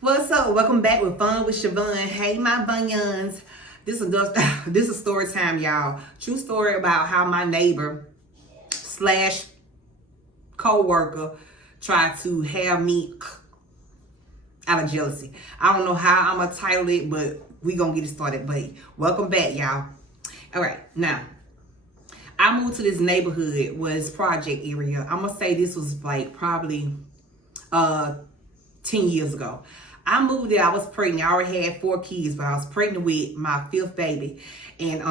What's up? Welcome back with Fun with Shavon. Hey, my bunions. This is story time, y'all. True story about how my neighbor slash co-worker tried to have me out of jealousy. I don't know how I'm gonna title it, but we gonna get it started. But welcome back, y'all. All right, now I moved to this neighborhood, was project area. I'm gonna say this was like probably 10 years ago. I moved there. I was pregnant. I already had 4 kids, but I was pregnant with my 5th baby. And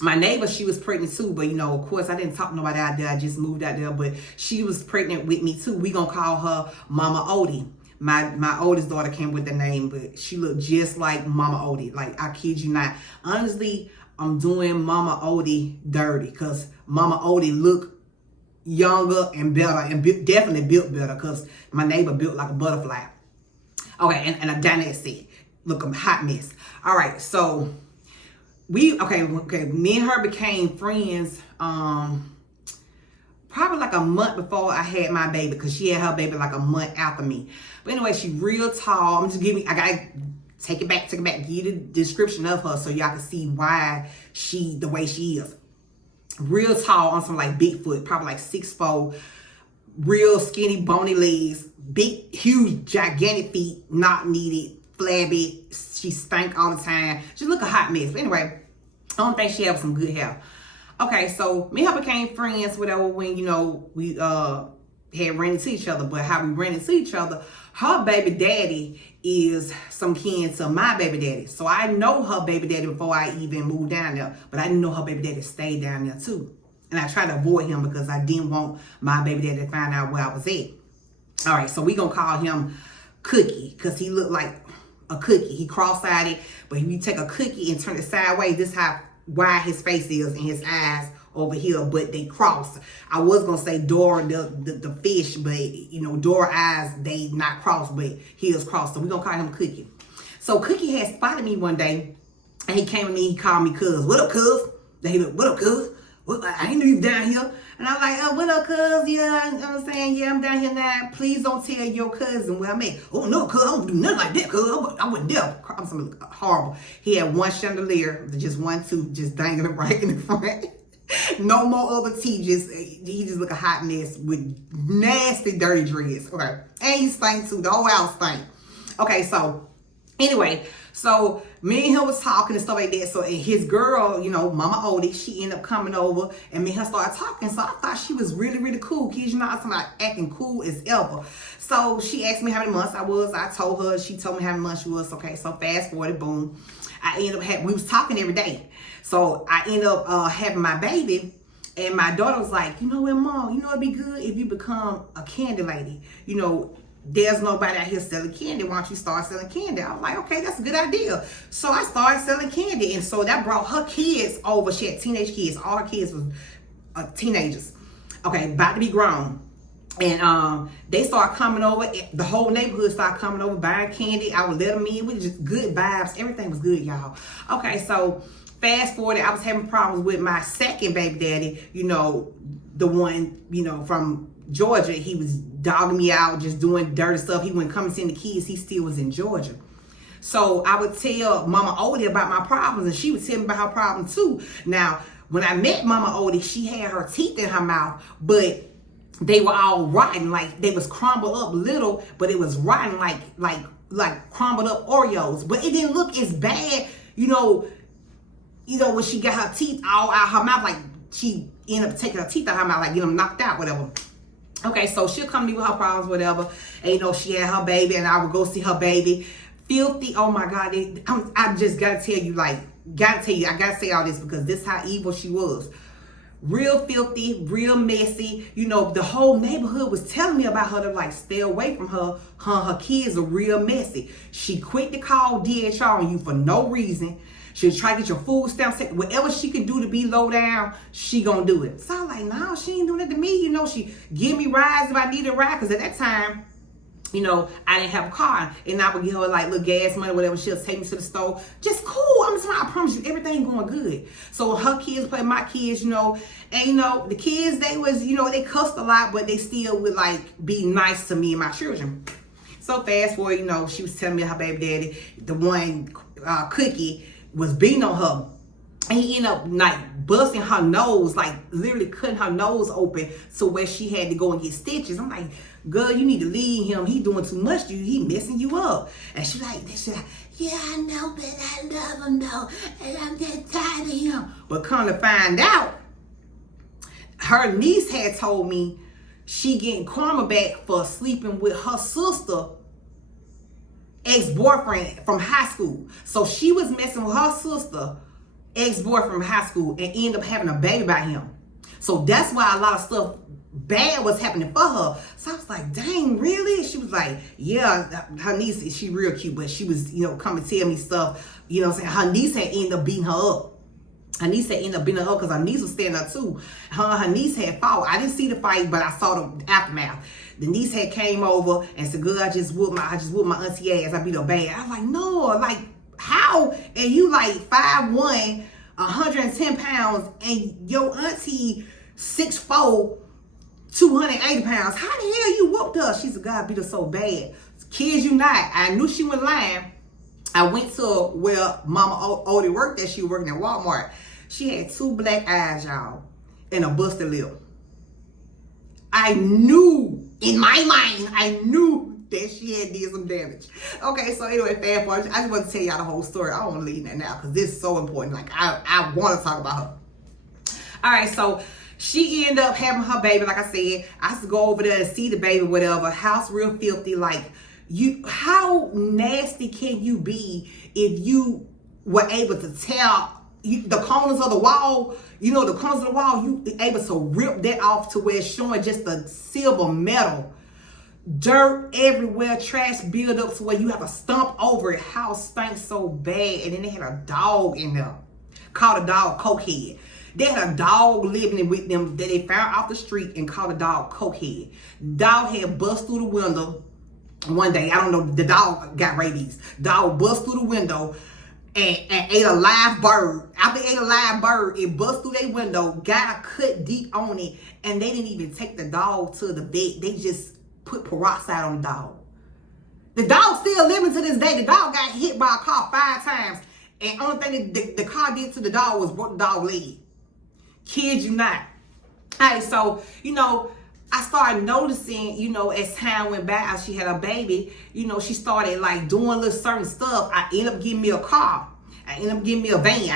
my neighbor, she was pregnant too. But of course, I didn't talk to nobody out there. I just moved out there. But she was pregnant with me too. We gonna call her Mama Odie. My oldest daughter came with the name, but she looked just like Mama Odie. Like, I kid you not. Honestly, I'm doing Mama Odie dirty because Mama Odie looked younger and better and definitely built better because my neighbor built like a butterfly. Okay, and a done that said, look, I'm a hot mess. All right, so me and her became friends probably like a month before I had my baby, because she had her baby like a month after me. But anyway, she real tall. I gotta take it back, give you the description of her so y'all can see why she the way she is. Real tall, on some like Bigfoot, probably like 6'4", real skinny, bony legs, big, huge, gigantic feet, not needed, flabby. She stank all the time. She look a hot mess. But anyway, I don't think she had some good hair. Okay, so me and her became friends, whatever, when, we had ran into each other. But how we ran into each other, her baby daddy is some kin to my baby daddy. So I know her baby daddy before I even moved down there. But I didn't know her baby daddy stayed down there too. And I tried to avoid him because I didn't want my baby daddy to find out where I was at. All right, so we gonna call him Cookie because he looked like a cookie. He cross-eyed, but if you take a cookie and turn it sideways, this is how wide his face is and his eyes over here, but they cross. I was gonna say Dora the fish, but Dora eyes, they not crossed, but he is crossed. So we gonna call him Cookie. So Cookie had spotted me one day, and he came to me. He called me Cuz. What up, Cuz? He looked, what up, Cuz? I ain't know you down here. And I'm like, what up, Cuz? Yeah, I'm saying, yeah, I'm down here now. Please don't tell your cousin where I'm at. Oh, no, Cuz, I don't do nothing like that, Cuz. I wouldn't dare. I'm something horrible. He had one chandelier, just one tooth, just dangling right in the front. No more other teeth. He just look a hot mess with nasty, dirty dreads. Okay. And he stank too. The whole house stank. Okay, so anyway, so me and him was talking and stuff like that. So and his girl, Mama Odie, she ended up coming over and me and her started talking. So I thought she was really, really cool. Kids, I'm talking about acting cool as ever. So she asked me how many months I was. I told her. She told me how many months she was. Okay, so fast forward, boom. We was talking every day. So I ended up having my baby. And my daughter was like, you know what, Mom, it'd be good if you become a candy lady. There's nobody out here selling candy. Why don't you start selling candy? I was like, okay, that's a good idea. So I started selling candy. And so that brought her kids over. She had teenage kids. All her kids was teenagers. Okay, about to be grown. And they started coming over. The whole neighborhood started coming over, buying candy. I would let them in. We were just good vibes. Everything was good, y'all. Okay, so fast forward, I was having problems with my second baby daddy. The one, from Georgia. He was dogging me out, just doing dirty stuff. He wouldn't come and send the kids. He still was in Georgia. So I would tell Mama Odie about my problems, and she would tell me about her problems too. Now, when I met Mama Odie, she had her teeth in her mouth, but they were all rotten. Like, they was crumbled up little, but it was rotten like crumbled up Oreos. But it didn't look as bad, when she got her teeth all out her mouth, like she ended up taking her teeth out her mouth, like getting them knocked out, whatever. Okay, so she'll come to me with her problems, whatever. And she had her baby, and I would go see her baby. Filthy, oh my God. I just gotta tell you, I gotta say all this because this is how evil she was. Real filthy, real messy. The whole neighborhood was telling me about her to stay away from her. Her kids are real messy. She quit to call DHR on you for no reason. She'll try to get your food stamps. Whatever she could do to be low down, she gonna do it. So I'm like, no, she ain't doing it to me. She give me rides if I need a ride. Because at that time, I didn't have a car. And I would give her little gas money, whatever. She'll take me to the store. Just cool. I promise you, everything going good. So her kids play my kids, And, the kids, they was, they cussed a lot, but they still would be nice to me and my children. So fast forward, you know, she was telling me her baby daddy, the one Cookie, was beating on her. And he ended up like busting her nose, like literally cutting her nose open to where she had to go and get stitches. I'm like, girl, you need to leave him. He doing too much to you. He messing you up. And she's like, yeah, I know, but I love him though. And I'm just tired of him. But come to find out, her niece had told me she getting karma back for sleeping with her sister ex-boyfriend from high school. So she was messing with her sister ex-boyfriend from high school and ended up having a baby by him. So that's why a lot of stuff bad was happening for her. So I was like, dang, really? She was like, yeah, her niece, she real cute, but she was, you know, coming to tell me stuff, you know what I'm saying? Her niece had ended up beating her up. Her niece had ended up beating her up because her niece was standing up too. Her niece had fought. I didn't see the fight, but I saw the aftermath. The niece had came over and said, "Good, I just whooped my auntie ass. I beat her bad." I was like, no, like how? And you like 5'1", 110 pounds, and your auntie 6'4", 280 pounds. How the hell you whooped her? She said, "God, I beat her so bad." Kids, you not. I knew she was lying. I went to where Mama Odie worked at. She was working at Walmart. She had 2 black eyes, y'all, and a busted lip. I knew, in my mind, I knew that she had did some damage. Okay, so anyway, fast forward. I just want to tell y'all the whole story. I don't want to leave that now because this is so important. Like, I want to talk about her. All right, so she ended up having her baby. Like I said, I used to go over there and see the baby, whatever. House real filthy. Like, how nasty can you be if you were able to tell the corners of the wall, you know, the corners of the wall, you able to rip that off to where it's showing just the silver metal. Dirt everywhere, trash build up to where you have to stomp over it. House stank so bad. And then they had a dog in there, called a dog Cokehead. They had a dog living with them that they found off the street and called a dog Cokehead. Dog had bust through the window one day. I don't know, the dog got rabies. Dog bust through the window and ate a live bird. After it ate a live bird, it bust through their window, got a cut deep on it, and they didn't even take the dog to the vet. They just put peroxide on the dog. The dog still living to this day. The dog got hit by a car 5 times, and only thing that the car did to the dog was broke the dog leg. Kid you not. All right, so, you know, I started noticing, you know, as time went by, as she had a baby, you know, she started like doing little certain stuff. I ended up getting me a car. I ended up getting me a van.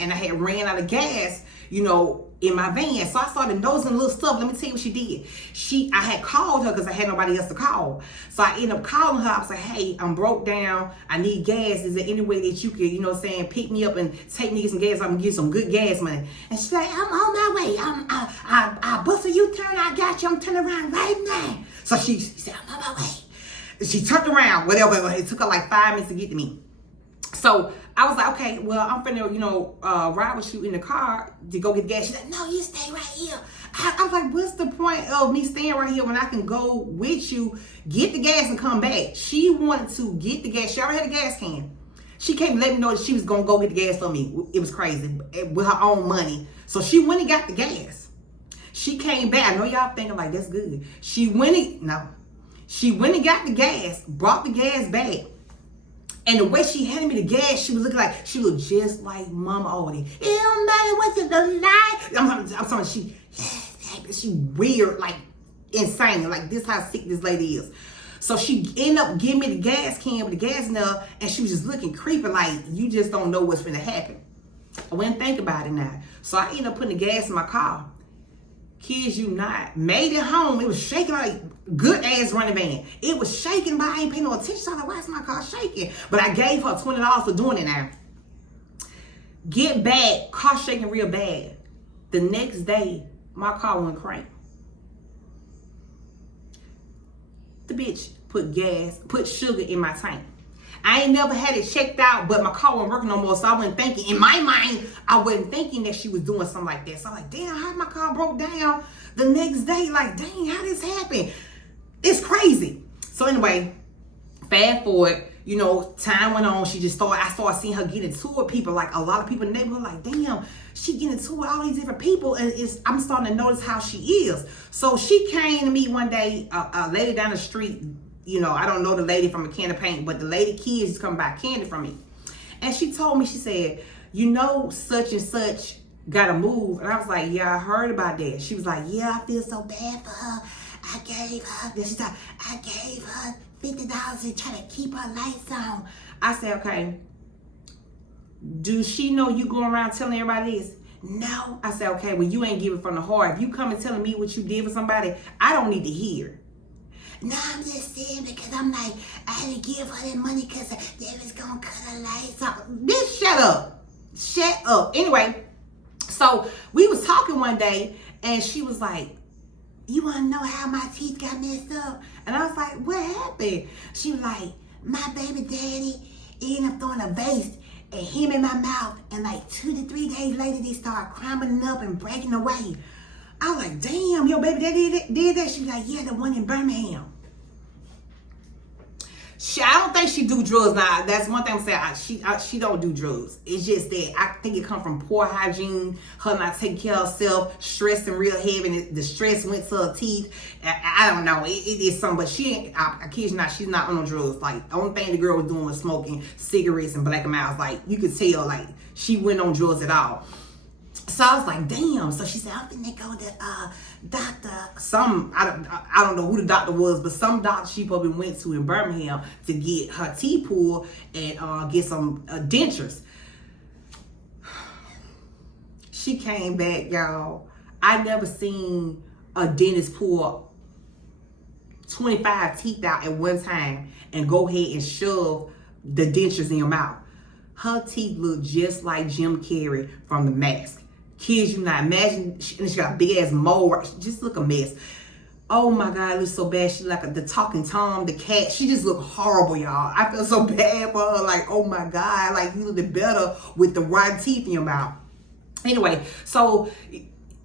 And I had ran out of gas, you know, in my van. So I started noticing little stuff. Let me tell you what she did. I had called her because I had nobody else to call. So I ended up calling her. I was like, hey, I'm broke down. I need gas. Is there any way that you could, you know what I'm saying, pick me up and take me to get some gas? I'm going to get some good gas money. And she's like, I'm on my way. I bust a U-turn. I got you. I'm turning around right now. So she said, I'm on my way. She turned around, whatever. It took her like 5 minutes to get to me. So I was like, okay, well, I'm finna, you know, ride with you in the car to go get gas. She's like, no, you stay right here. I was like, what's the point of me staying right here when I can go with you, get the gas and come back? She wanted to get the gas. She already had a gas can. She came to let me know that she was going to go get the gas for me. It was crazy, with her own money. So she went and got the gas. She came back. I know y'all thinking like, that's good. She went and got the gas, brought the gas back. And the way she handed me the gas, she was looking like, she looked just like Mama Odie. It don't matter what's in the light. I'm talking, she weird, like insane. Like, this how sick this lady is. So she ended up giving me the gas can with the gas in there, and she was just looking creepy, like, you just don't know what's gonna happen. I wouldn't think about it now. So I ended up putting the gas in my car. Kids, you not. Made it home. It was shaking like good ass running van. It was shaking, but I ain't paying no attention. So I was like, why is my car shaking? But I gave her $20 for doing it now. Get back, car shaking real bad. The next day, my car went crank. The bitch put sugar in my tank. I ain't never had it checked out, but my car wasn't working no more, so I wasn't thinking, in my mind, I wasn't thinking that she was doing something like that. So I'm like, damn, how my car broke down the next day? Like, dang, how this happened? It's crazy. So anyway, fast forward, you know, time went on. I started seeing her get into it with people, like a lot of people in the neighborhood, like, damn, she getting into it with all these different people, and I'm starting to notice how she is. So she came to me one day, a lady down the street, you know, I don't know the lady from a can of paint, but the lady kids used to come buy candy from me. And she told me, she said, you know, such and such gotta move. And I was like, yeah, I heard about that. She was like, yeah, I feel so bad for her. I gave her $50 to try to keep her lights on. I said, okay, do she know you going around telling everybody this? No. I said, okay, well, you ain't giving from the heart. If you come and telling me what you did for somebody, I don't need to hear. No, I'm just saying because I'm like, I had to give her that money because they was going to cut her lights off. Bitch, shut up. Shut up. Anyway, so we was talking one day and she was like, you want to know how my teeth got messed up? And I was like, what happened? She was like, my baby daddy ended up throwing a vase and him in my mouth. And like 2 to 3 days later, they started crumbling up and breaking away. I was like, damn, your baby daddy did that? She was like, yeah, the one in Birmingham. I don't think she do drugs now. That's one thing I'm saying. She don't do drugs. It's just that I think it come from poor hygiene, her not taking care of herself, stressing real heavy, and the stress went to her teeth. I don't know. It is something, but she ain't. I kid you not. She's not on no drugs. Like the only thing the girl was doing was smoking cigarettes and Black and Milds. Like you could tell, like she wasn't on drugs at all. So I was like, damn. So she said, I'm finna go to doctor. I don't know who the doctor was, but some doctor she probably went to in Birmingham to get her teeth pulled and get some dentures. She came back, y'all. I never seen a dentist pull 25 teeth out at one time and go ahead and shove the dentures in your mouth. Her teeth look just like Jim Carrey from The Mask. Kids, you not imagine, she got a big ass mole. Just look a mess. Oh my God, it looks so bad. She like the talking Tom, the cat. She just look horrible, y'all. I feel so bad for her. Like, oh my God, like you look better with the rotten teeth in your mouth. Anyway, so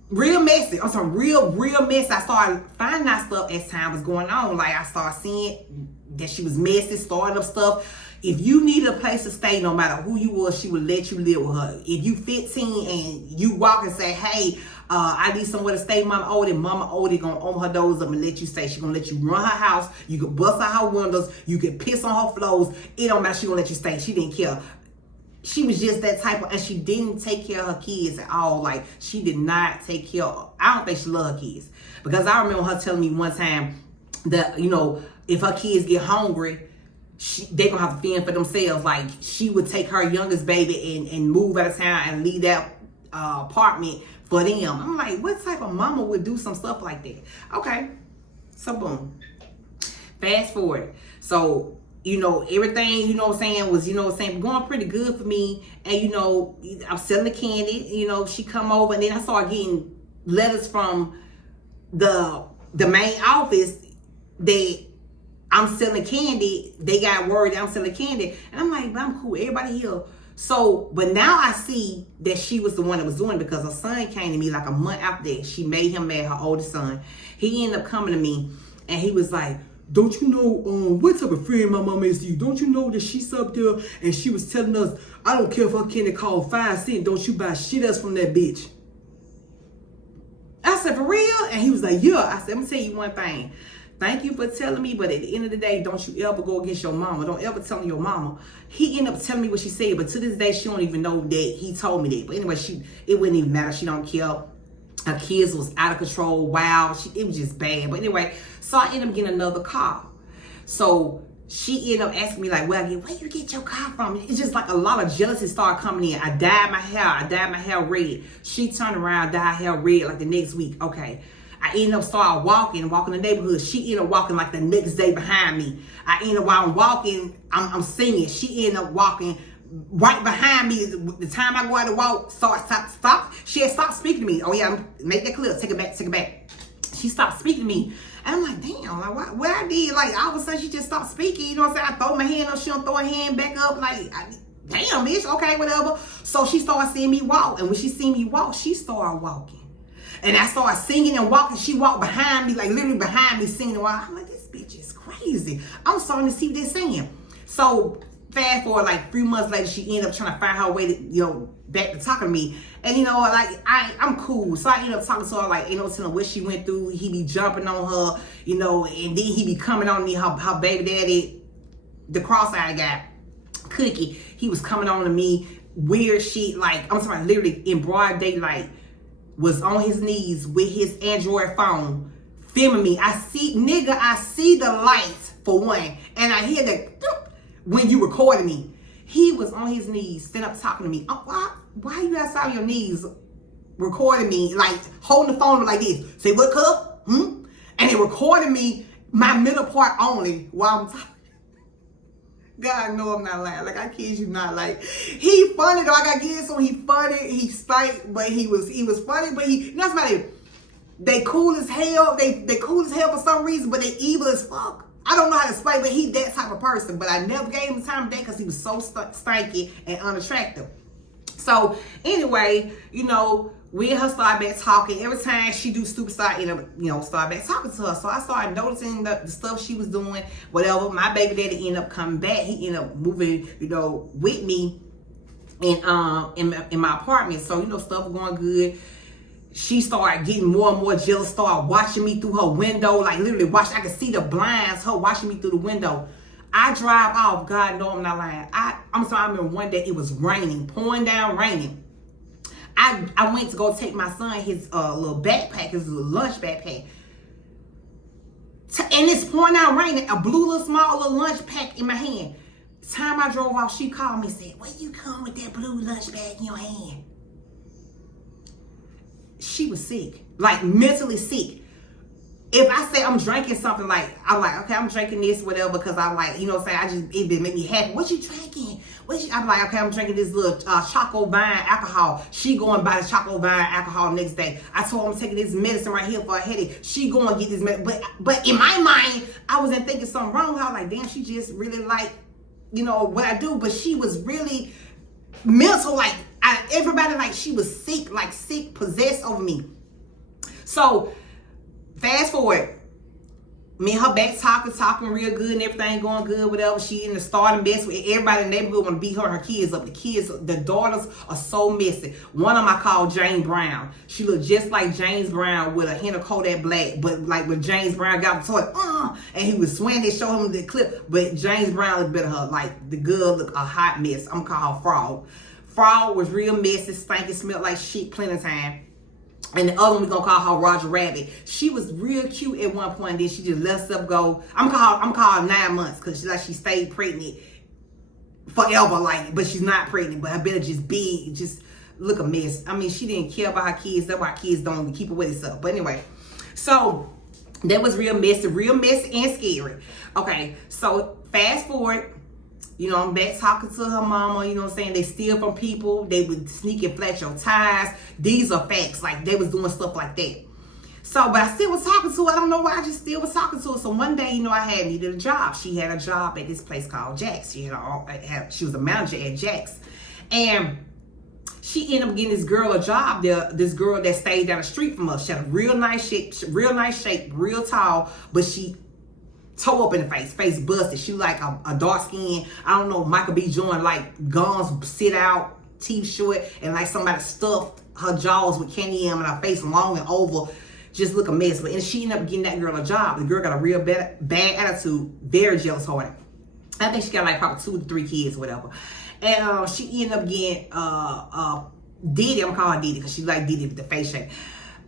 real messy. I'm sorry, real messy. I started finding out stuff as time was going on. Like I started seeing that she was messy, starting up stuff. If you need a place to stay, no matter who you was, she would let you live with her. If you 15 and you walk and say, hey, I need somewhere to stay, Mama Odie gonna open her doors up and let you stay. She gonna let you run her house. You can bust out her windows. You can piss on her floors. It don't matter. She gonna let you stay. She didn't care. She was just that type of, and she didn't take care of her kids at all. Like she did not take care of, I don't think she loved her kids. Because I remember her telling me one time that, you know, if her kids get hungry, they gonna have to fend for themselves. Like she would take her youngest baby and move out of town and leave that apartment for them. I'm like, what type of mama would do some stuff like that? Okay, so boom. Fast forward. So, you know, everything, you know what I'm saying, was, you know what I'm saying, going pretty good for me. And, you know, I'm selling the candy. You know, she come over and then I started getting letters from the main office that I'm selling candy. They got worried that I'm selling candy. And I'm like, but I'm cool. Everybody here. So, but now I see that she was the one that was doing it because her son came to me like a month after that. She made him mad, her oldest son. He ended up coming to me and he was like, don't you know what type of friend my mama is to you? Don't you know that she's up there and she was telling us, I don't care if her candy cost 5 cents. Don't you buy shit else from that bitch. I said, for real? And he was like, yeah. I said, I'm gonna tell you one thing. Thank you for telling me, but at the end of the day, don't you ever go against your mama. Don't ever tell your mama. He ended up telling me what she said, but to this day, she don't even know that he told me that. But anyway, it wouldn't even matter. She don't care. Her kids was out of control. Wow. It was just bad. But anyway, so I ended up getting another car. So she ended up asking me like, well, where you get your car from? It's just like a lot of jealousy started coming in. I dyed my hair red. She turned around, dyed her hair red like the next week. Okay. I ended up started walking the neighborhood. She ended up walking like the next day behind me. I ended up, while I'm walking, I'm singing. She ended up walking right behind me. The time I go out to walk, stop. She had stopped speaking to me. Oh yeah, make that clear. Take it back. She stopped speaking to me. And I'm like, damn, like what I did, like all of a sudden she just stopped speaking. You know what I'm saying? I throw my hand up, she don't throw her hand back up. Like, damn, bitch, okay, whatever. So she started seeing me walk. And when she seen me walk, she started walking. And I started singing and walking. She walked behind me, like literally behind me, singing and walking. I'm like, this bitch is crazy. I'm starting to see what they're saying. So fast forward like 3 months later, she ended up trying to find her way to, back to talking to me. And like I'm cool. So I ended up talking to her, like, telling her what she went through. He be jumping on her, and then he be coming on me, her baby daddy, the cross-eyed guy, Cookie. He was coming on to me, weird shit, like, I'm talking literally in broad daylight, was on his knees with his Android phone, filming me. I see the lights for one, and I hear the when you recorded me. He was on his knees, standing up talking to me. Why are you outside on your knees recording me, like holding the phone like this? Say, what, cup? And they recorded me, my middle part only, while I'm talking. God, no, I'm not lying. Like, I kid you not. Like, he funny though. I got kids, so he funny. He stank, but he was funny. But that's about it. They cool as hell. They cool as hell for some reason, but they evil as fuck. I don't know how to explain, but he that type of person. But I never gave him time of day because he was so stanky and unattractive. So anyway, we and her start back talking. Every time she do stupid stuff, start back talking to her. So I started noticing the stuff she was doing, whatever. My baby daddy ended up coming back. He ended up moving, with me in my apartment. So, stuff was going good. She started getting more and more jealous, started watching me through her window, like literally I could see the blinds, her watching me through the window. I drive off, God, no, I'm not lying. I'm sorry, I remember one day it was raining, pouring down raining. I went to go take my son his little backpack, his little lunch backpack. And it's pouring down raining, a blue little small little lunch pack in my hand. Time I drove off, she called me and said, where you come with that blue lunch bag in your hand? She was sick, like mentally sick. If I say I'm drinking something, like, I'm like, okay, I'm drinking this, whatever, because I like, it make me happy. What you drinking? I'm like, okay, I'm drinking this little Choco Vine alcohol. She going buy the Choco Vine alcohol next day. I told her I'm taking this medicine right here for a headache. She going to get this medicine. But in my mind, I wasn't thinking something wrong with her. Like, damn, she just really like, what I do. But she was really mental, like, everybody, like, she was sick, possessed over me. So, fast forward, me and her back talking real good and everything going good, whatever. She in the starting mess with everybody in the neighborhood want to beat her and her kids up. The daughters are so messy. One of them I call James Brown. She looked just like James Brown with a hint of Kodak Black, but like when James Brown got the toy, and he was swinging, they showed him the clip, but James Brown looked better than her. Like, the girl looked a hot mess. I'm gonna call her Frog. Frog was real messy, stanky, smelled like shit plenty of time. And the other one, we're going to call her Roger Rabbit. She was real cute at one point, and then she just let stuff go. I'm calling her 9 months because she stayed pregnant forever, like, but she's not pregnant, but her belly just big, just look a mess. I mean, she didn't care about her kids. That's why kids don't even keep her with herself. But anyway, so that was real messy and scary. Okay, so fast forward. I'm back talking to her mama, they steal from people. They would sneak and flash your tires. These are facts. Like, they was doing stuff like that. So, but I still was talking to her. I don't know why, I just still was talking to her. So one day, I had needed a job. She had a job at this place called Jack's. She was a manager at Jack's. And she ended up getting this girl a job there. This girl that stayed down the street from us. She had a real nice shape, real tall, but she toe up in the face busted. She like a dark skin, I don't know, Michael B. Jordan, like gums sit out, teeth short, and like somebody stuffed her jaws with candy and her face long and oval, just look a mess. But and she ended up getting that girl a job. The girl got a real bad attitude, very jealous hearted. I think she got like probably 2 to 3 kids, whatever. And she ended up getting Diddy. I'm gonna call her Diddy because she like Diddy with the face shape.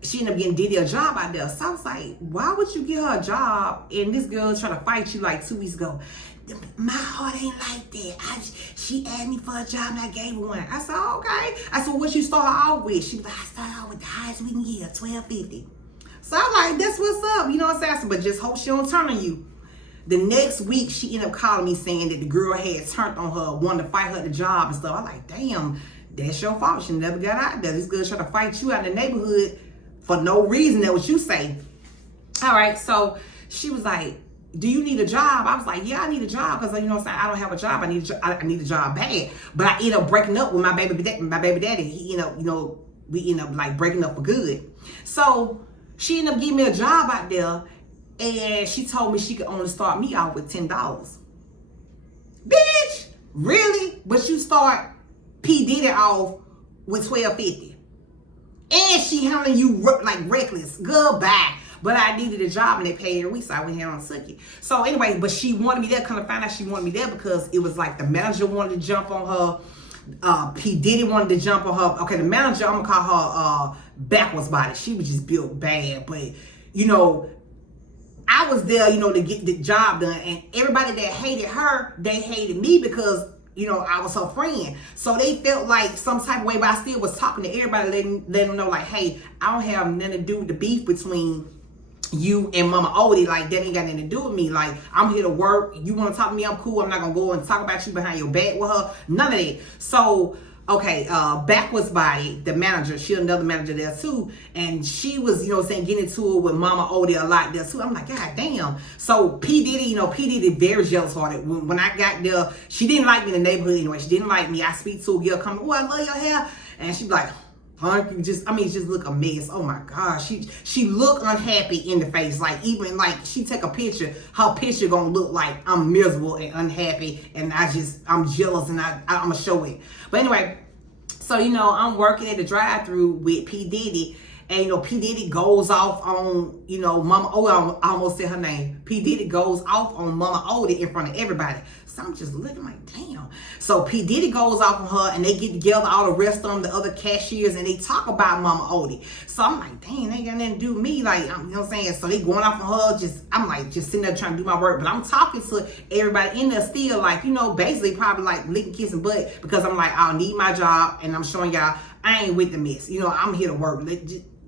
She ended up getting Diddy a job out there. So I was like, why would you get her a job and this girl trying to fight you like 2 weeks ago? My heart ain't like that. She asked me for a job and I gave her one. I said, okay. I said, what you start out with? She was like, I started out with the highest we can get, $12.50. So I'm like, that's what's up. You know what I'm saying? I said, but just hope she don't turn on you. The next week, she ended up calling me saying that the girl had turned on her, wanted to fight her at the job and stuff. I'm like, damn, that's your fault. She never got out there. This girl trying to fight you out in the neighborhood for no reason. That what you say. All right, so she was like, do you need a job? I was like, yeah, I need a job because, you know what I'm saying, I don't have a job. I need a job bad. But I ended up breaking up with my baby daddy. He ended up, we ended up like breaking up for good. So she ended up giving me a job out there, and she told me she could only start me out with $10. Bitch, Really? But you start P. Diddy off with $12.50. And she handling you like reckless. Goodbye. But I needed a job and they paid every week, so I went ahead and took it. So anyway, but she wanted me there. Kind of find out she wanted me there because it was like the manager wanted to jump on her. P. Diddy wanted to jump on her. Okay, the manager, I'm gonna call her backwards body. She was just built bad, but you know, I was there, you know, to get the job done, and everybody that hated her, they hated me because, you know, I was her friend. So they felt like some type of way, but I still was talking to everybody, letting them know, like, hey, I don't have nothing to do with the beef between you and Mama Odie. Like, that ain't got nothing to do with me. Like, I'm here to work. You want to talk to me, I'm cool. I'm not going to go and talk about you behind your back with her. None of that. So, okay, Backwards Body, the manager, she another manager there too, and she was, you know, saying, getting into it with Mama Odie a lot there too. I'm like, God damn. So P. Diddy, you know, P. Diddy very jealous hearted. When I got there, she didn't like me in the neighborhood anyway. She didn't like me. I speak to a girl coming, oh, I love your hair, and she be like, huh, you just, I mean, just look a mess. Oh my gosh, she look unhappy in the face. Like, even like she take a picture, her picture gonna look like I'm miserable and unhappy, and I'm jealous, and I'm gonna show it. But anyway, so you know, I'm working at the drive-thru with P. Diddy, and you know, P. Diddy goes off on, you know, Mama Odie. I almost said her name. P. Diddy goes off on Mama Odie in front of everybody. So I'm just looking like, damn. So P. Diddy goes off on her, and they get together, all the rest of them, the other cashiers, and they talk about Mama Odie. So I'm like, dang, they ain't got nothing to do with me. Like, you know what I'm saying? So they going off on her. I'm like, just sitting there trying to do my work. But I'm talking to everybody in there still, like, you know, basically probably like licking, kissing butt, because I'm like, I'll need my job, and I'm showing y'all I ain't with the mess. You know, I'm here to work. Let's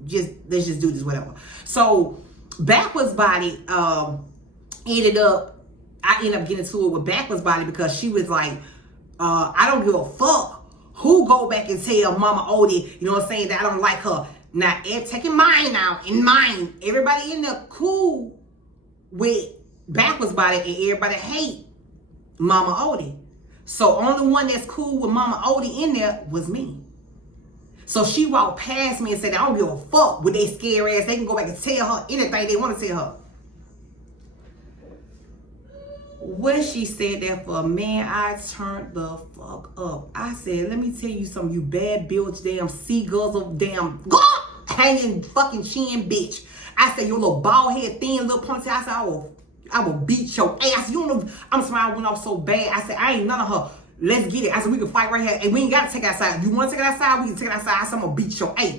just do this, whatever. So Backwards Body I ended up getting to it with Backwards Body because she was like, I don't give a fuck who go back and tell Mama Odie, you know what I'm saying, that I don't like her. Now, taking mine now, in mind, everybody in there cool with Backwards Body, and everybody hate Mama Odie. So only one that's cool with Mama Odie in there was me. So she walked past me and said, I don't give a fuck with they scary ass. They can go back and tell her anything they want to tell her. When she said that for, man, I turned the fuck up. I said, let me tell you something, you bad bitch, damn seagulls of damn hanging fucking chin bitch. I said, your little bald head, thin little ponytail. I said, I will beat your ass. You don't know, I'm sorry, I went off so bad. I said, I ain't none of her. Let's get it. I said, we can fight right here. And we ain't got to take it outside. You want to take it outside? We can take it outside. I said, I'm going to beat your ass.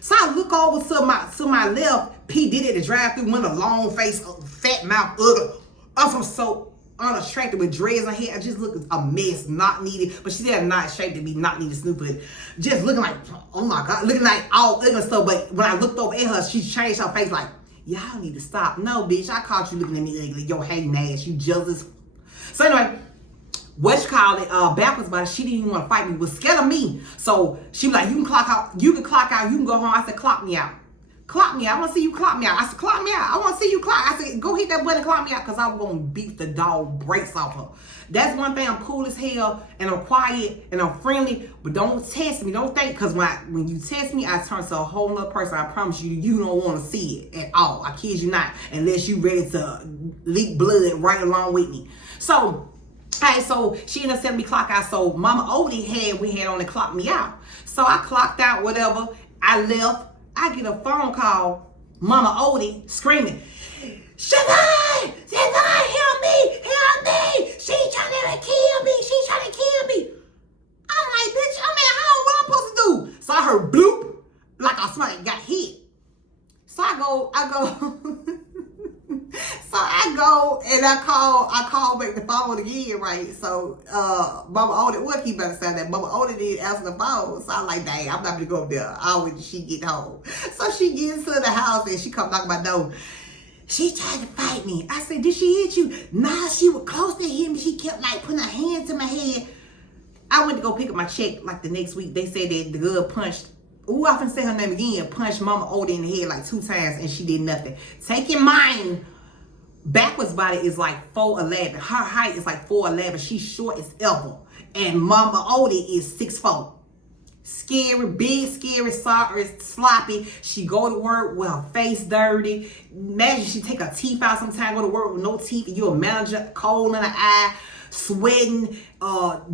So I look over to my left. P. Diddy at the drive-thru, one of the long face, fat mouth, I'm so unattractive with dreads on hair. I just look a mess, not needed. But she said not shaped to be not needed Snoop, but just looking like, oh my God, looking like all ugly stuff. But when I looked over at her, she changed her face like, y'all need to stop. No, bitch, I caught you looking at me ugly. Yo, hating ass, you jealous. So anyway, what you call it, Backwards Body, she didn't even want to fight me, was scared of me. So she was like, you can clock out, you can go home. I said, clock me out. Clock me out. I want to see you clock me out. I said, clock me out. I want to see you clock. I said, go hit that button and clock me out, because I'm going to beat the dog brakes off her. That's one thing. I'm cool as hell, and I'm quiet, and I'm friendly, but don't test me. Don't think, because when you test me, I turn to a whole nother person. I promise you, you don't want to see it at all. I kid you not, unless you ready to leak blood right along with me. So, hey, so she ended up telling me clock out. So Mama Odie we had on to clock me out. So I clocked out, whatever. I left. I get a phone call, Mama Odie screaming, SHAVON, help me, she trying to kill me. I'm like, bitch, what I'm supposed to do? So I heard bloop, like somebody got hit. So I go, so I go and I call back the phone again, right? So Mama Odie, what he better say that? Mama Odie didn't answer the phone. So I'm like, dang, I'm not gonna go up there. I'll wait till she get home. So she gets to the house and she come knocking my door. She tried to fight me. I said, did she hit you? Nah, she was close to hit me. She kept like putting her hand to my head. I went to go pick up my check like the next week. They said that the girl punched, ooh, I finna say her name again, punched Mama Odie in the head like 2 times and she did nothing. Take in mind, Backwards Body is like 4'11". Her height is like 4'11". She's short as ever. And Mama Odie is 6'4". Scary, big, scary, sorry, sloppy. She go to work with her face dirty. Imagine she take her teeth out sometime, go to work with no teeth, and you're a manager, cold in the eye. sweating,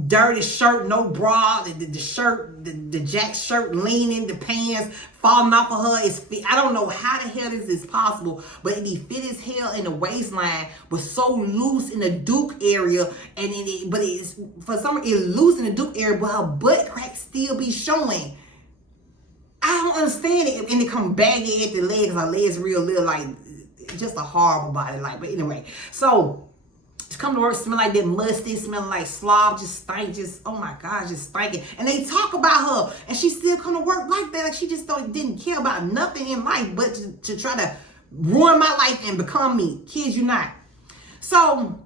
dirty shirt, no bra, the shirt, the jack shirt leaning, the pants falling off of her. I don't know how the hell this is possible, but it be fit as hell in the waistline, but so loose in the Duke area, and but it's for some reason it's loose in the Duke area, but her butt crack still be showing. I don't understand it, and it come baggy at the legs. Her legs real little, like just a horrible body, like. But anyway, so. She come to work, smell like that musty, smelling like slob, just stink, just, oh my God, just stinking. And they talk about her, and she still come to work like that, like she just didn't care about nothing in life but to try to ruin my life and become me. Kid you not. So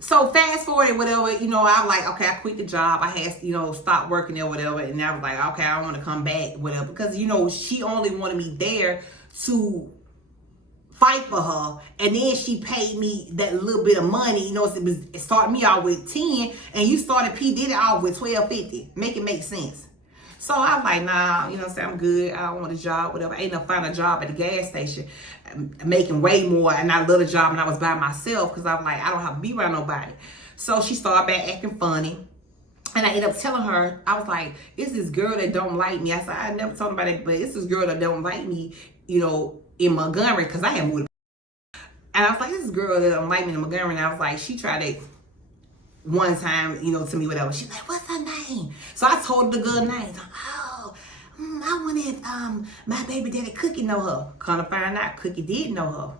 fast forward, whatever, you know, I was like, okay, I quit the job. I had, you know, stopped working there, whatever. And I was like, okay, I want to come back, whatever. Because, you know, she only wanted me there to fight for her, and then she paid me that little bit of money. You know, it started me out with 10, and you started P Diddy off with $12.50. Make it make sense. So I'm like, nah, you know what I'm saying, I'm good. I don't want a job, whatever. I ended up finding a job at the gas station, making way more, and I love the job, and I was by myself because I was like, I don't have to be around nobody. So she started back acting funny. And I ended up telling her, I was like, it's this girl that don't like me. I said, I never told nobody, but it's this girl that don't like me, you know, in Montgomery, because I had moved. And I was like, this girl that don't like me in Montgomery. And I was like, she tried it one time, you know, to me, whatever. She's like, what's her name? So I told her the girl name. Oh, I wonder if my baby daddy Cookie know her. Kind of find out Cookie did know her.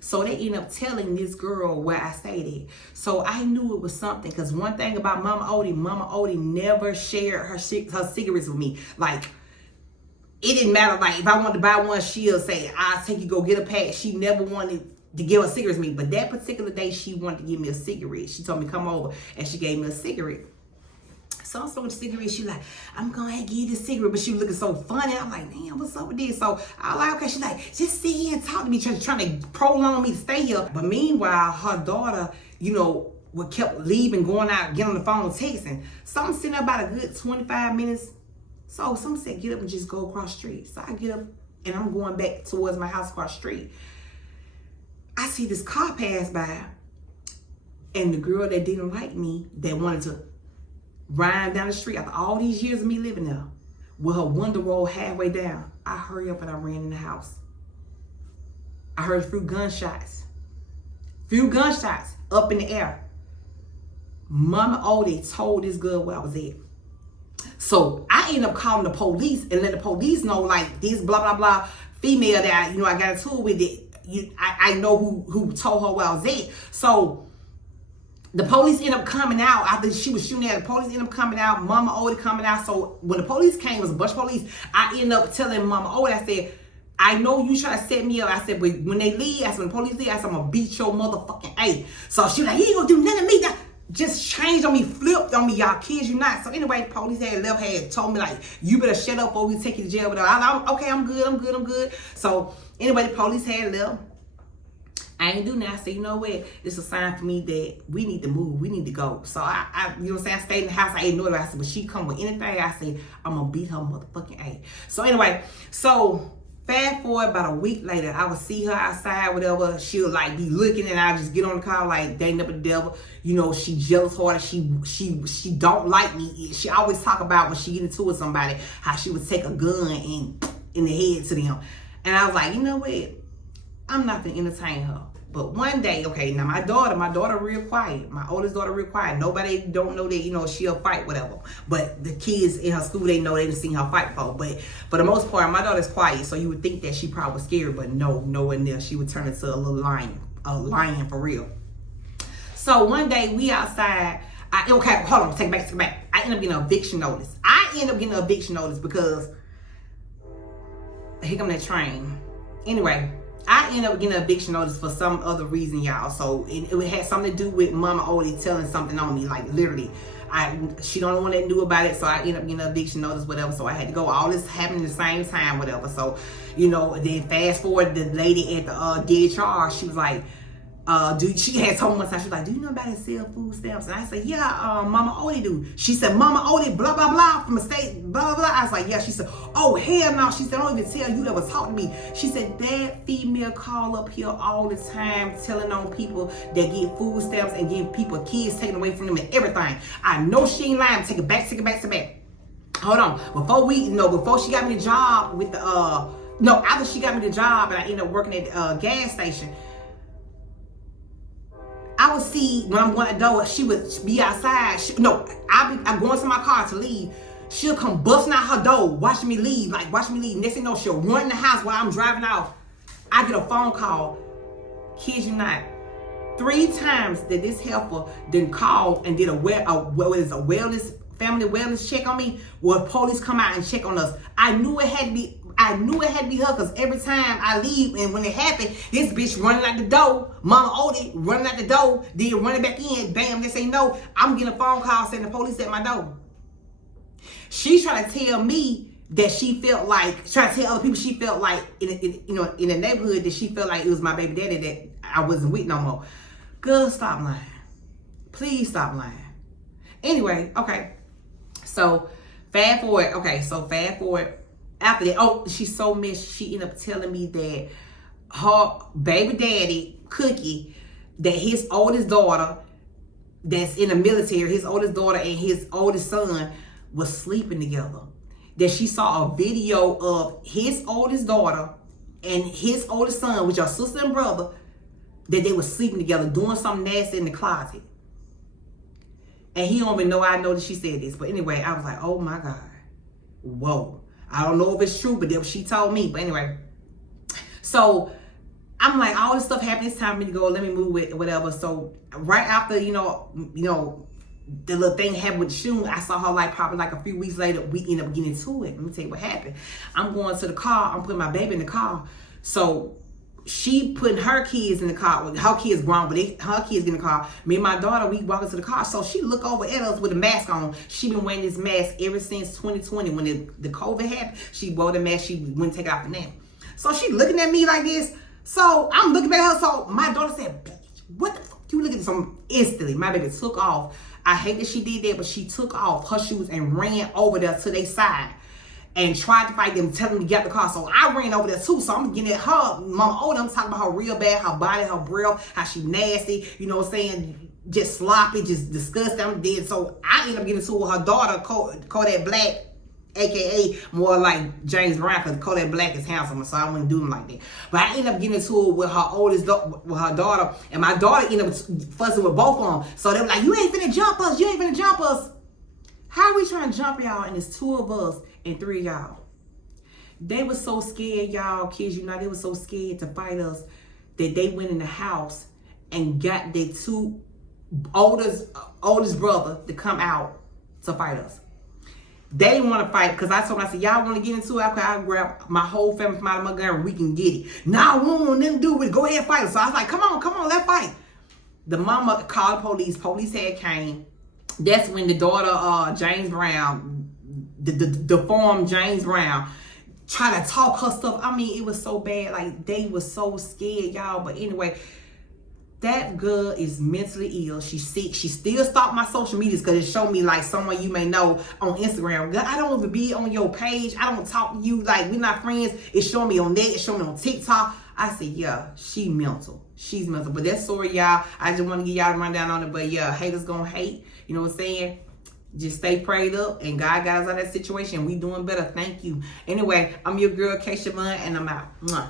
So they ended up telling this girl where I stayed at. So I knew it was something, because one thing about Mama Odie never shared her cigarettes with me. Like, it didn't matter. Like, if I wanted to buy one, she'll say, I'll take you, go get a pack. She never wanted to give her cigarettes to me. But that particular day, she wanted to give me a cigarette. She told me, come over, and she gave me a cigarette. So I'm smoking a cigarette. She like, I'm going to give you the cigarette. But she was looking so funny. I'm like, damn, what's up with this? So I was like, okay. She's like, just sit here and talk to me, trying to prolong me to stay here. But meanwhile, her daughter, you know, kept leaving, going out, getting on the phone, texting. So I'm sitting there about a good 25 minutes. So someone said, get up and just go across the street. So I get up, and I'm going back towards my house across the street. I see this car pass by, and the girl that didn't like me, that wanted to ride down the street after all these years of me living there, with her window rolled halfway down, I hurry up and I ran in the house. I heard a few gunshots up in the air. Mama Odie told this girl where I was at. So I ended up calling the police and let the police know, like, this blah, blah, blah female that I got into it with it. I know who told her where I was at. So the police ended up coming out after she was shooting at. The police ended up coming out. Mama Odie coming out. So when the police came, it was a bunch of police. I ended up telling Mama Odie, I said, I know you try to set me up. I said, but when they leave, I said, when the police leave, I said, I'm gonna beat your motherfucking A. So she was like, you ain't gonna do nothing to me. Just changed on me, flipped on me, y'all, kids, you not. So anyway, the police had told me, like, you better shut up or we take you to jail. But okay, I'm good. So anyway, the police had left. I ain't do nothing. I said, you know what? It's a sign for me that we need to move. We need to go. So I you know what I'm saying? I stayed in the house. I ignored her. I said, but she come with anything, I said, I'm gonna beat her motherfucking A. So anyway, fast forward about a week later, I would see her outside, whatever. She'll like be looking, and I'll just get on the car like dang up the devil. You know, she jealous hearted. She don't like me. She always talk about when she get into it with somebody, how she would take a gun in the head to them. And I was like, you know what? I'm not gonna entertain her. But one day, okay, now my daughter real quiet. My oldest daughter real quiet. Nobody don't know that, she'll fight, whatever. But the kids in her school, they know they didn't see her fight before. But for the most part, my daughter's quiet. So you would think that she probably was scared, but no, nowhere near. She would turn into a little lion. A lion for real. So one day we outside. Okay, hold on, take it back. I end up getting an eviction notice. Because here come that train. Anyway, I ended up getting an eviction notice for some other reason, y'all. So it had something to do with Mama Odie telling something on me, like literally. She don't want to do about it, so I ended up getting an eviction notice, whatever. So I had to go. All this happened at the same time, whatever. So, then fast forward, the lady at the dead charge, she was like, she had told me one time, she was like, do you know anybody that sell food stamps? And I said, yeah, Mama Odie do. She said, Mama Odie, blah, blah, blah, from the state, blah, blah, blah. I was like, yeah. She said, oh, hell no. She said, I don't even tell you that was talking to me. She said, that female call up here all the time telling on people that get food stamps and give people kids taken away from them and everything. I know she ain't lying. Take it back. Hold on. Before she got me the job with the, after she got me the job and I ended up working at the gas station, I would see when I'm going to the door, she would be outside. I'm going to my car to leave. She'll come busting out her door, watching me leave. Next thing you know, she'll run in the house while I'm driving off. I get a phone call. Kid you not. 3 times that this helper then called and did a family wellness check on me. Well, police come out and check on us. I knew it had to be her, because every time I leave and when it happened, this bitch running out the door, Mama Odie running out the door, then running back in, bam, they say no. I'm getting a phone call saying the police at my door. She tried to tell me that she felt like, trying to tell other people she felt like in the neighborhood that she felt like it was my baby daddy that I wasn't with no more. Girl, stop lying. Please stop lying. Anyway, okay. So fast forward. After that, she's so messed. She ended up telling me that her baby daddy, Cookie, that his oldest daughter that's in the military, his oldest daughter and his oldest son was sleeping together. That she saw a video of his oldest daughter and his oldest son, which are sister and brother, that they were sleeping together, doing something nasty in the closet. And he don't even know I know that she said this. But anyway, I was like, oh my God. Whoa. I don't know if it's true, but that's what she told me. But anyway, so I'm like, all this stuff happened. It's time for me to go. Let me move it, whatever. So right after, the little thing happened with the shooting, I saw her probably a few weeks later. We ended up getting into it. Let me tell you what happened. I'm going to the car. I'm putting my baby in the car. So she putting her kids in the car. Her kids grown, but her kids in the car. Me and my daughter, we walk into the car. So she look over at us with a mask on. She been wearing this mask ever since 2020. When the COVID happened, she wore the mask. She wouldn't take it off for now. So she looking at me like this. So I'm looking at her. So my daughter said, bitch, what the fuck you looking at? So instantly, my baby took off. I hate that she did that, but she took off her shoes and ran over there to their side and tried to fight them, telling them to get the car. So I ran over there too. So I'm getting at her, Mama Odie. I'm talking about her real bad, her body, her breath, how she nasty, you know what I'm saying? Just sloppy, just disgusting. I'm dead. So I ended up getting to her daughter, Kodak Black, aka more like James Brown, because Kodak Black is handsome, so I wouldn't do him like that. But I ended up getting into it with her daughter, and my daughter ended up fussing with both of them. So they were like, you ain't finna jump us. How are we trying to jump y'all? And it's 2 of us and 3 of y'all. They were so scared, y'all, kids, they were so scared to fight us that they went in the house and got their 2 oldest brother to come out to fight us. They didn't want to fight because I told them, I said, y'all want to get into it? I'll grab my whole family from out of my gun and we can get it. Nah, we don't want nothing to do with it. Go ahead and fight us. So I was like, come on, let's fight. The mama called the police. Police had came. That's when the daughter, James Brown, the deformed James Brown, tried to talk her stuff. I mean, it was so bad. Like, they were so scared, y'all. But anyway, that girl is mentally ill. She's sick. She still stalked my social medias because it showed me someone you may know on Instagram. Girl, I don't even be on your page. I don't talk to you. We're not friends. It's showing me on that. It's showing me on TikTok. I said, yeah, she mental. She's mental. But that's sorry, y'all. I just want to give y'all a rundown on it. But yeah, haters gonna hate. You know what I'm saying? Just stay prayed up. And God got us out of that situation. We doing better. Thank you. Anyway, I'm your girl, KSHAVON, and I'm out. Mwah.